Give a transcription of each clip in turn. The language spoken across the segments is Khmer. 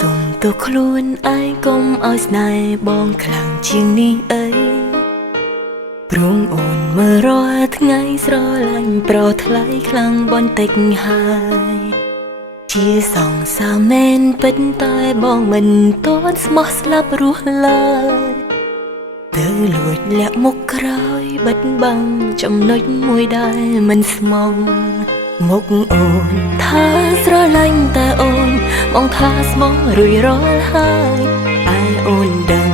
សុំទោះខ្លួនឯងកុំឲ្យស្នេហ៍បងខ្លាំងជាងនេះអីព្រមអូនមើលរាល់ថ្ងៃស្រឡាញ់ប្រថ្លៃខ្លាំងបន្តិចហើយជាសងសាមែនពិតតែបងមិនទាន់ស្មោះស្លាប់រស់ឡើយទៅលួចលាក់មុខក្រោយបិទបាំងចំណុចមួយដែលមិនស្មងមុខអូនថាស្រឡាញ់តែអូនបងថាស្មងរួចរាល់ហើយតែអូនដឹង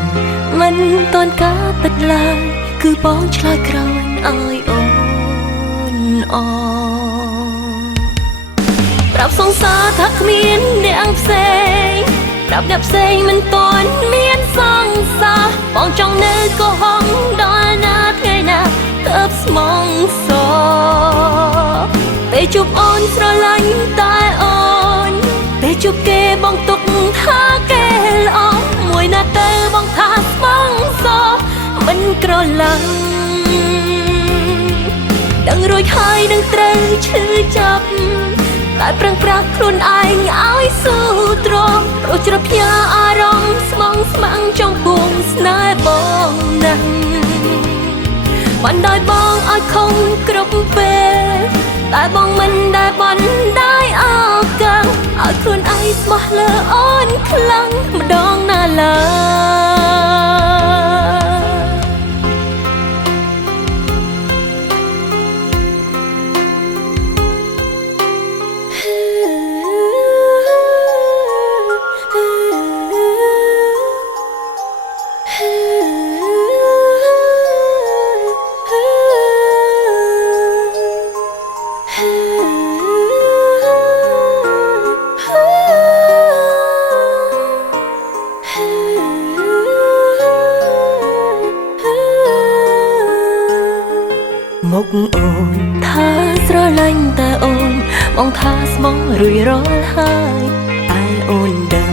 មិនទាន់ការពិតឡើយគឺបងឆ្លើយក្រោយឲ្យអូនអប្រាប់សង្សារថាគ្មានអ្នកផ្សេងប្រាប់អ្នកផ្សេងមិនទាន់មានសង្សារបងចង់នៅកុហកដល់ណាថ្ងៃណាទើបស្មងសពេលជួបអូនស្រឡាញ់តែអូនពេលជួបគេបងទុកថាគេល្អមួយណាទៅបងថាស្មងសមិនក្រឡាំងដឹងរួចហើយនឹងត្រូវឈឺចាប់តែប្រឹងប្រែងខ្លួនឯងឲ្យស៊ូទ្រាំព្រោះជ្រព្យាអារម្មណ៍ស្មងស្មាំងចំពោះស្នេហ៍បងណាស់បានដោយបងឲ្យខំគ្រប់ពេលតែបងមិនដែលបានได้ឱកាសឲ្យខ្លួនឯងស្មោះលើអូនខ្លាំងម្ដងណាឡើមុខអូនថាស្រឡាញ់តែអូនបងថាស្មងរួចរាល់ហើយតែអូនដឹង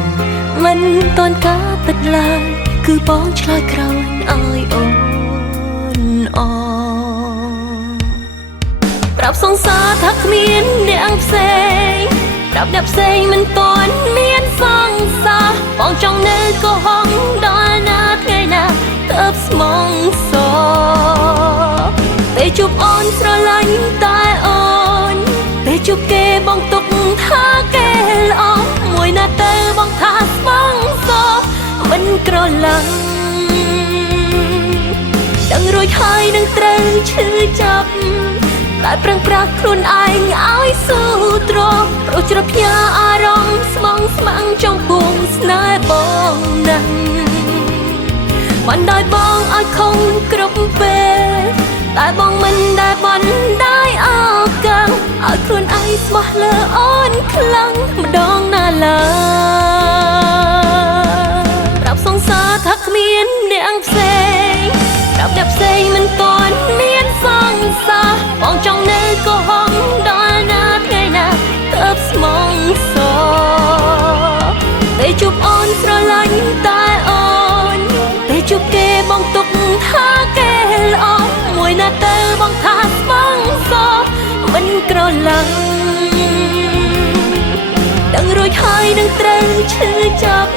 មិនទាន់ការពិតឡើយគឺបងឆ្លើយក្រោយឲ្យអូនអប្រាប់សង្សារថាគ្មានអ្នកផ្សេងប្រាប់អ្នកផ្សេងមិនទាន់មានសង្សារបងចង់នៅកុហកដល់ណាថ្ងៃណាទើបស្មងសពេលជួបអូនស្រឡាញ់តែអូនពេលជួបគេបងទុកថាគេល្អមួយណាទៅបងថាស្មងសមិនក្រឡាំងដឹងរួចហើយនឹងត្រូវឈឺចាប់តែប្រឹងប្រែងខ្លួនឯងឲ្យស៊ូទ្រាំព្រោះជ្រព្យាអារម្មណ៍ស្មងស្មាំងចំពោះស្នេហ៍បងណាស់បានដោយបងឲ្យខំគ្រប់ពេលតែបងមិនដែលបានได้ឱកាសឲ្យខ្លួនឯងស្មោះលើអូនខ្លាំងម្ដងណាឡើប្រាប់សង្សារថាគ្មានអ្នកផ្សេងប្រាប់អ្នកផ្សេងមិនទាន់មានសង្សារបងចង់នៅកុហកដល់ណាថ្ងៃណាទើបស្មងសពេលជួបអូនស្រឡាញ់តែអូនពេលជួបគេបងទុកថាគេល្អមួយណាទៅបងថាស្មងសមិនក្រឡាំងដឹងរួចហើយនឹងត្រូវឈឺចាប់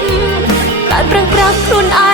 តែប្រឹងប្រែងខ្លួនឯ